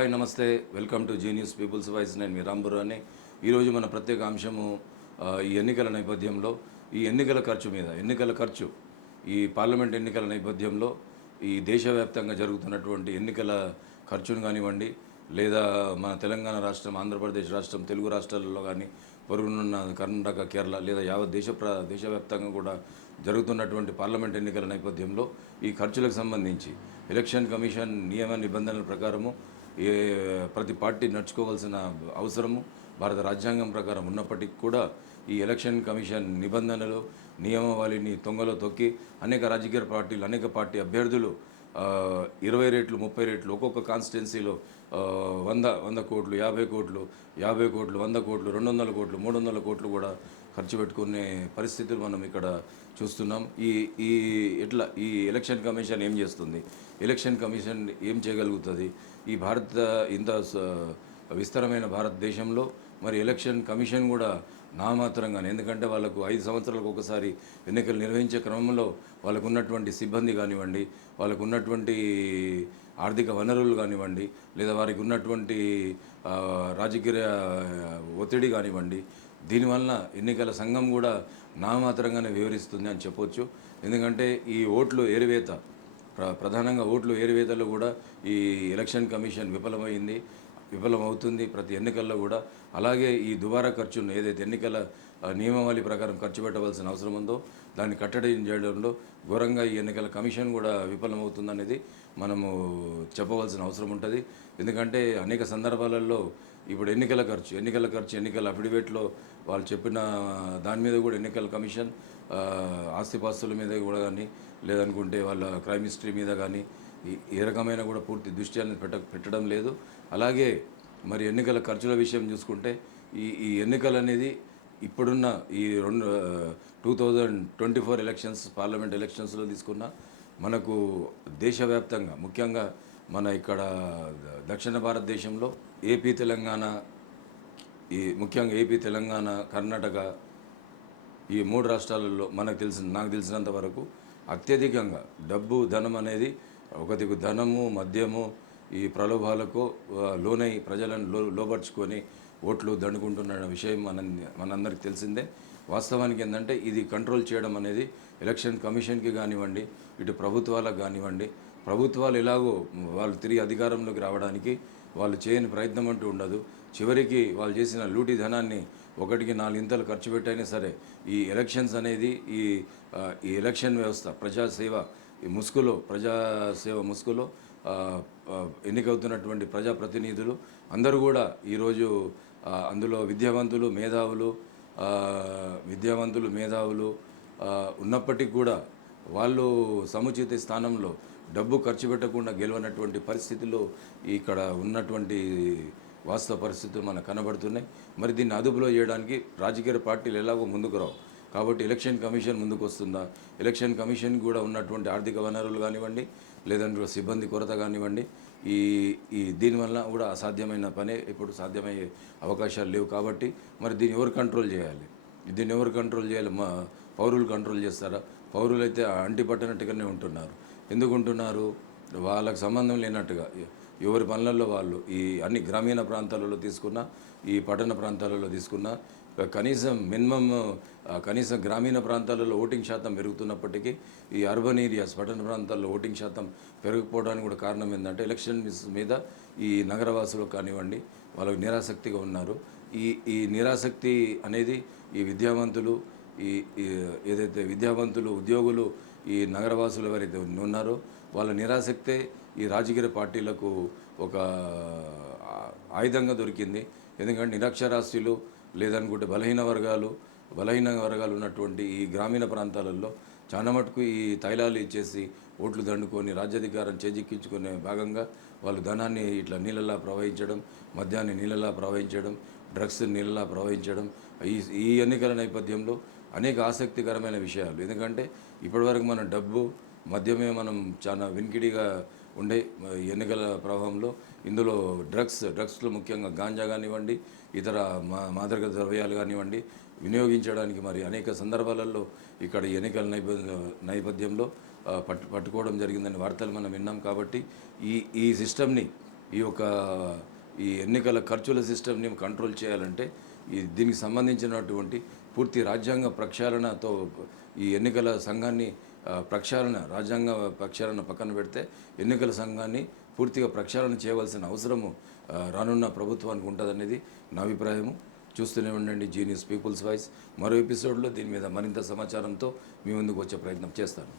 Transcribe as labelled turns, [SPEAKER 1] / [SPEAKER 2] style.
[SPEAKER 1] Welcome to Zee news people's voice. నేను మీ రాంబురాని ఈరోజు మన ప్రత్యేక అంశము ఈ ఎన్నికల నేపథ్యంలో ఈ ఎన్నికల ఖర్చు మీద ఎన్నికల ఖర్చు ఈ పార్లమెంట్ ఎన్నికల నేపథ్యంలో ఈ దేశవ్యాప్తంగా జరుగుతున్నటువంటి ఎన్నికల ఖర్చును కానివ్వండి లేదా మన తెలంగాణ రాష్ట్రం ఆంధ్రప్రదేశ్ రాష్ట్రం తెలుగు రాష్ట్రాలలో కానీ పొరుగునున్న కర్ణాటక కేరళ లేదా యావత్ దేశ ప్ర దేశవ్యాప్తంగా కూడా జరుగుతున్నటువంటి పార్లమెంట్ ఎన్నికల నేపథ్యంలో ఈ ఖర్చులకు సంబంధించి ఎలక్షన్ కమిషన్ నియమ నిబంధనల ప్రకారము ఏ ప్రతి పార్టీ నడుచుకోవాల్సిన అవసరము భారత రాజ్యాంగం ప్రకారం ఉన్నప్పటికీ కూడా ఈ ఎలక్షన్ కమిషన్ నిబంధనలు నియమావళిని తొంగలో తొక్కి అనేక రాజకీయ పార్టీలు అనేక పార్టీ అభ్యర్థులు ఇరవై రేట్లు ముప్పై రేట్లు ఒక్కొక్క కాన్స్టిట్యున్సీలో వంద వంద కోట్లు యాభై కోట్లు యాభై కోట్లు వంద కోట్లు రెండు వందల కోట్లు మూడు వందల కోట్లు కూడా ఖర్చు పెట్టుకునే పరిస్థితులు మనం ఇక్కడ చూస్తున్నాం. ఈ ఈ ఎట్లా ఈ ఎలక్షన్ కమిషన్ ఏం చేస్తుంది? ఎలక్షన్ కమిషన్ ఏం చేయగలుగుతుంది? ఈ భారత ఇంత స- విస్తారమైన భారతదేశంలో మరి ఎలక్షన్ కమిషన్ కూడా నామాత్రంగానే ఎందుకంటే వాళ్ళకు ఐదు సంవత్సరాలకు ఒకసారి ఎన్నికలు నిర్వహించే క్రమంలో వాళ్ళకు ఉన్నటువంటి సిబ్బంది కానివ్వండి వాళ్ళకు ఉన్నటువంటి ఆర్థిక వనరులు కానివ్వండి లేదా వారికి ఉన్నటువంటి రాజకీయ ఒత్తిడి కానివ్వండి దీనివల్ల ఎన్నికల సంఘం కూడా నామాత్రంగానే వివరిస్తుంది అని చెప్పొచ్చు. ఎందుకంటే ఈ ఓట్లు ఏరివేత ప్రధానంగా ఓట్లు ఏరివేతలో కూడా ఈ ఎలక్షన్ కమిషన్ విఫలమైంది. విఫలమవుతుంది ప్రతి ఎన్నికల్లో కూడా. అలాగే ఈ దుబారా ఖర్చును ఏదైతే ఎన్నికల నియమావళి ప్రకారం ఖర్చు పెట్టవలసిన అవసరం ఉందో దాన్ని కట్టడి చేయడంలో ఘోరంగా ఈ ఎన్నికల కమిషన్ కూడా విఫలమవుతుందనేది మనము చెప్పవలసిన అవసరం ఉంటుంది. ఎందుకంటే అనేక సందర్భాలలో ఇప్పుడు ఎన్నికల ఖర్చు ఎన్నికల ఖర్చు ఎన్నికల అఫిడవిట్లో వాళ్ళు చెప్పిన దాని మీద కూడా ఎన్నికల కమిషన్ ఆస్తిపాస్తుల మీద కూడా కానీ లేదనుకుంటే వాళ్ళ క్రైమ్ హిస్టరీ మీద కానీ ఏ రకమైన కూడా పూర్తి దృష్టి అనేది పెట్ట పెట్టడం లేదు. అలాగే మరి ఎన్నికల ఖర్చుల విషయం చూసుకుంటే ఈ ఈ ఎన్నికలు అనేది ఇప్పుడున్న ఈ రెండు two thousand twenty four elections parliament ఎలక్షన్స్లో తీసుకున్న మనకు దేశవ్యాప్తంగా ముఖ్యంగా మన ఇక్కడ దక్షిణ భారతదేశంలో ఏపీ తెలంగాణ ఈ ముఖ్యంగా ఏపీ తెలంగాణ కర్ణాటక ఈ మూడు రాష్ట్రాలలో మనకు తెలిసిన నాకు తెలిసినంత వరకు అత్యధికంగా డబ్బు ధనం అనేది ఒక ధనము మద్యము ఈ ప్రలోభాలకు లోనై ప్రజలను లో లోపరుచుకొని ఓట్లు దండుకుంటున్న విషయం మన మనందరికీ తెలిసిందే. వాస్తవానికి ఏంటంటే ఇది కంట్రోల్ చేయడం అనేది ఎలక్షన్ కమిషన్కి కానివ్వండి ఇటు ప్రభుత్వాలకు కానివ్వండి ప్రభుత్వాలు ఎలాగో వాళ్ళు తిరిగి అధికారంలోకి రావడానికి వాళ్ళు చేయని ప్రయత్నం అంటూ ఉండదు. చివరికి వాళ్ళు చేసిన లూటీ ధనాన్ని ఒకటికి నాలుగింతలు ఖర్చు పెట్టైనా సరే ఈ ఎలక్షన్స్ అనేది ఈ ఈ ఎలక్షన్ వ్యవస్థ ప్రజాసేవ ఈ ముసుగులో ప్రజాసేవ ముసుగులో ఎన్నికవుతున్నటువంటి ప్రజాప్రతినిధులు అందరూ కూడా ఈరోజు అందులో విద్యావంతులు మేధావులు విద్యావంతులు మేధావులు ఉన్నప్పటికీ కూడా వాళ్ళు సముచిత స్థానంలో డబ్బు ఖర్చు పెట్టకుండా గెలవనటువంటి పరిస్థితుల్లో ఇక్కడ ఉన్నటువంటి వాస్తవ పరిస్థితులు మనకు కనబడుతున్నాయి. మరి దీన్ని అదుపులో చేయడానికి రాజకీయ పార్టీలు ఎలాగో ముందుకు రావు. కాబట్టి ఎలక్షన్ కమిషన్ ముందుకు వస్తుందా? ఎలక్షన్ కమిషన్ కూడా ఉన్నటువంటి ఆర్థిక వనరులు కానివ్వండి లేదంటే సిబ్బంది కొరత కానివ్వండి ఈ ఈ దీనివల్ల కూడా అసాధ్యమైన పనే ఇప్పుడు సాధ్యమయ్యే అవకాశాలు లేవు కాబట్టి మరి దీన్ని ఎవరు కంట్రోల్ చేయాలి? దీన్ని ఎవరు కంట్రోల్ చేయాలి? మా పౌరులు కంట్రోల్ చేస్తారా? పౌరులు అయితే అంటి పట్టనట్టుగానే ఉంటున్నారు. ఎందుకు ఉంటున్నారు? వాళ్ళకు సంబంధం లేనట్టుగా. ఎవరి పనులలో వాళ్ళు ఈ అన్ని గ్రామీణ ప్రాంతాలలో తీసుకున్న ఈ పట్టణ ప్రాంతాలలో తీసుకున్న కనీసం మినిమం కనీసం గ్రామీణ ప్రాంతాలలో ఓటింగ్ శాతం పెరుగుతున్నప్పటికీ ఈ అర్బన్ ఏరియాస్ పట్టణ ప్రాంతాల్లో ఓటింగ్ శాతం పెరగకపోవడానికి కూడా కారణం ఏంటంటే ఎలక్షన్ మీద ఈ నగరవాసులు కానివ్వండి వాళ్ళకి నిరాసక్తిగా ఉన్నారు. ఈ ఈ నిరాసక్తి అనేది ఈ విద్యావంతులు ఈ ఏదైతే విద్యావంతులు ఉద్యోగులు ఈ నగరవాసులు ఎవరైతే ఉన్నారో వాళ్ళ నిరాసక్తే ఈ రాజకీయ పార్టీలకు ఒక ఆయుధంగా దొరికింది. ఎందుకంటే నిరక్షరాస్యులు లేదనుకుంటే బలహీన వర్గాలు బలహీన వర్గాలు ఉన్నటువంటి ఈ గ్రామీణ ప్రాంతాలలో చాలా మటుకు ఈ తైలాలు ఇచ్చేసి ఓట్లు దండుకొని రాజ్యాధికారం చేజిక్కించుకునే భాగంగా వాళ్ళు ధనాన్ని ఇట్లా నీళ్ళలా ప్రవహించడం మద్యాన్ని నీళ్ళలా ప్రవహించడం డ్రగ్స్ నీళ్ళలా ప్రవహించడం ఈ ఈ ఎన్నికల నేపథ్యంలో అనేక ఆసక్తికరమైన విషయాలు. ఎందుకంటే ఇప్పటివరకు మన డబ్బు మద్యమే మనం చాలా వినికిడిగా ఉండే ఈ ఎన్నికల ప్రభావంలో. ఇందులో డ్రగ్స్ డ్రగ్స్లో ముఖ్యంగా గాంజా కానివ్వండి ఇతర మా మాదక ద్రవ్యాలు కానివ్వండి వినియోగించడానికి మరి అనేక సందర్భాలలో ఇక్కడ ఎన్నికల నేపథ్యంలో పట్టు పట్టుకోవడం జరిగిందని వార్తలు మనం విన్నాం కాబట్టి ఈ ఈ సిస్టమ్ని ఈ యొక్క ఈ ఎన్నికల ఖర్చుల సిస్టమ్ని కంట్రోల్ చేయాలంటే ఈ దీనికి సంబంధించినటువంటి పూర్తి రాజ్యాంగ ప్రక్షాళనతో ఈ ఎన్నికల సంఘాన్ని ప్రక్షాళన రాజ్యాంగ ప్రక్షాళన పక్కన పెడితే ఎన్నికల సంఘాన్ని పూర్తిగా ప్రక్షాళన చేయవలసిన అవసరము రానున్న ప్రభుత్వానికి ఉంటుందనేది నా అభిప్రాయము. చూస్తూనే ఉండండి జీనియస్ పీపుల్స్ వాయిస్ మరో ఎపిసోడ్లో దీని మీద మరింత సమాచారంతో మీ ముందుకు వచ్చే ప్రయత్నం చేస్తాను.